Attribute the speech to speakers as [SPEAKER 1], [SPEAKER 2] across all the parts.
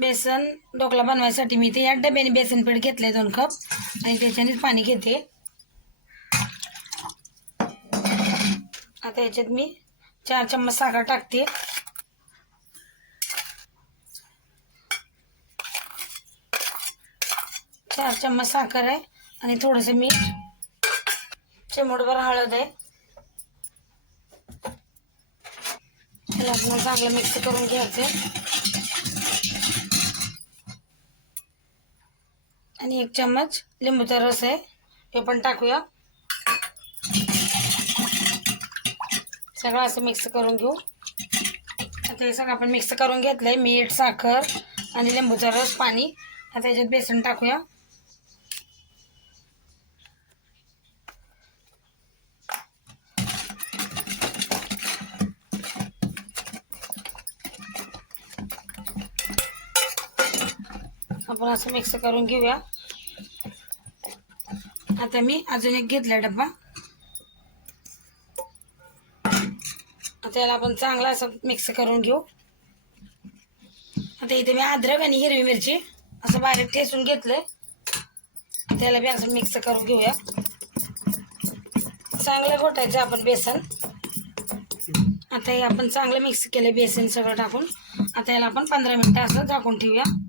[SPEAKER 1] बेसन ढोकळा बनवायसाठी मी ते या डब्याने बेसन पीठ घेतले दोन कप. आणि त्याच्यानेच पाणी घेते. आता याच्यात मी चार चम्मच साखर टाकते. चार चम्मच साखर आहे. आणि थोडंसं मीठ. चिमूटभर हळद आहे. त्याला आपण चांगलं मिक्स करून घ्यायचं आणि एक चम्मच लिंबूचा रस आहे. हे पण टाकूया. सगळं असं मिक्स करून घेऊ. आता हे सगळं आपण मिक्स करून घेतलं आहे मीठ साखर आणि लिंबूचा रस पाणी. आता याच्यात बेसन टाकूया. आपण असं मिक्स करून घेऊया. आता मी अजून एक घेतला डब्बा. आता याला आपण चांगला असं मिक्स करून घेऊ. आता इथे मी अद्रक आणि हिरवी मिरची असं बाहेर ठेसून घेतलंय. त्याला बी असं मिक्स करून घेऊया. चांगलं घोटायचं आपण बेसन. आता हे आपण चांगलं मिक्स केलं बेसन सगळं टाकून. आता याला आपण पंधरा मिनटं असं झाकून ठेवूया.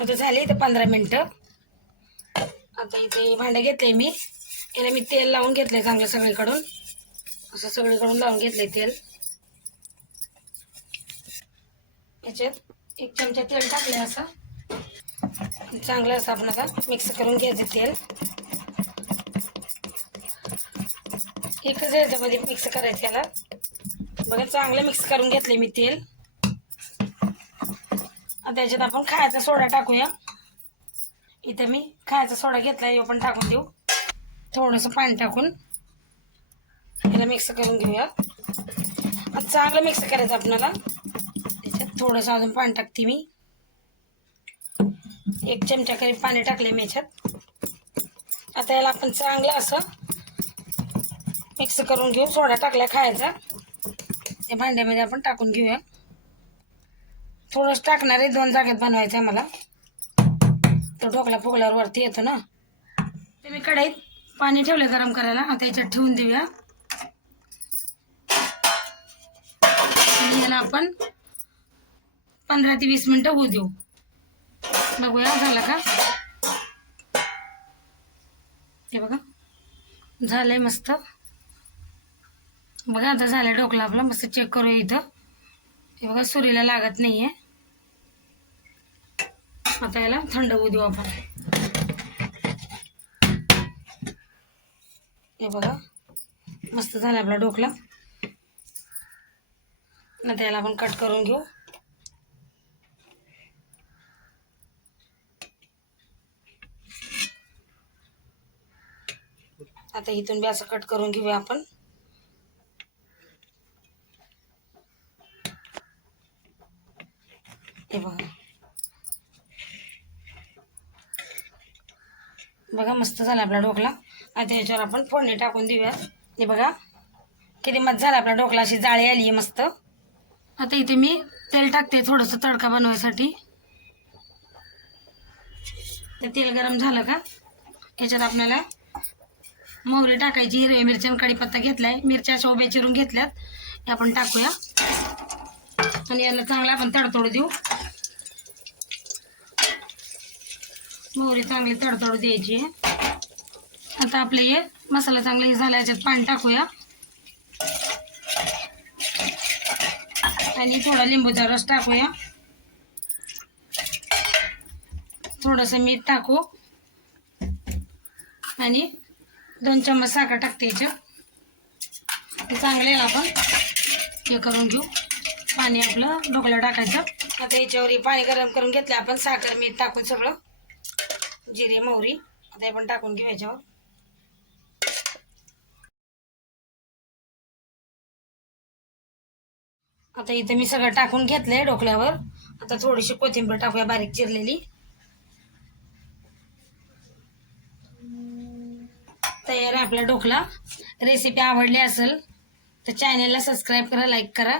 [SPEAKER 1] आता झाले इथे पंधरा मिनटं. आता इथे भांडं घेतले मी. याला मी तेल लावून घेतलंय चांगलं सगळीकडून. असं सगळीकडून लावून घेतले तेल. याच्यात एक चमचा तेल टाकले असं. चांगलं असं आपण आता मिक्स करून घ्यायचं तेल. एकच याच्यामध्ये मिक्स करायचं याला. बघा चांगलं मिक्स करून घेतले मी तेल. त्याच्यात आपण खायचा सोडा टाकूया. इथं मी खायचा सोडा घेतला हे पण टाकून देऊ. थोडंसं पाणी टाकून. याला मिक्स करून घेऊया. आता चांगलं मिक्स करायचं आपल्याला त्याच्यात थोडंसं अजून पाणी टाकते मी. एक चमचा करी पाणी टाकले मी याच्यात. आता याला आपण चांगलं असं मिक्स करून घेऊ सोडा टाकला खायचा. त्या भांड्यामध्ये आपण टाकून घेऊया. थोडंच टाकणार आहे दोन जागेत बनवायचं आहे मला. तो ढोकला फुगल्यावर वरती येतो ना. ते मी कढईत पाणी ठेवलं गरम करायला आता याच्यात ठेवून देऊया. आणि याला आपण पंधरा ते वीस मिनटं होऊ देऊ. बघूया झालं का? हे बघा झालंय मस्त. बघा आता झालं ढोकला आपला. मस्त चेक करूया इथं. हे बघा सुरीला लागत नाही आहे आता याला थंड होऊ देऊ आपण. हे बघा मस्त झाला आपला ढोकला. आता याला आपण कट करून घेऊ. आता इथून बी असं कट करून घेऊया आपण. हे बघा बघा मस्त झाला आपला ढोकला. आता याच्यावर आपण फोडणी टाकून देऊया. हे बघा किती मस्त झाला आपला ढोकला. अशी जाळी आली आहे मस्त. आता इथे मी तेल टाकते थोडंसं तडका बनवायसाठी. ते तेल गरम झालं का? याच्यात आपल्याला मोहरी टाकायची हिरवी मिरच्या कडीपत्ता कढीपत्ता घेतलाय. मिरच्या अशा उभ्या चिरून घेतल्यात. हे आपण टाकूया. आणि याला चांगला आपण तडतोड देऊ. मोहरी चांगली तडतड द्यायची. आहे आता आपले हे मसाला चांगले हे झाला याच्यात पाणी टाकूया. आणि थोडा लिंबूचा रस टाकूया. थोडंसं मीठ टाकू. आणि दोन चम्मच साखर टाकते याच्यात. चांगलं चांगले आपण. हे करून घेऊ. पाणी आपलं ढोकळा टाकायचं. आता याच्यावर पाणी गरम करून घेतलं आपण साखर मीठ टाकून सगळं. जिरे मोहरी आता हे पण टाकून घेऊ याच्यावर. आता इथं मी सगळं टाकून घेतलंय ढोकल्यावर. आता थोडीशी कोथिंबीर टाकूया बारीक चिरलेली. तयार आहे आपला ढोकला. रेसिपी आवडली असेल तर चॅनेलला सबस्क्राईब करा लाईक करा.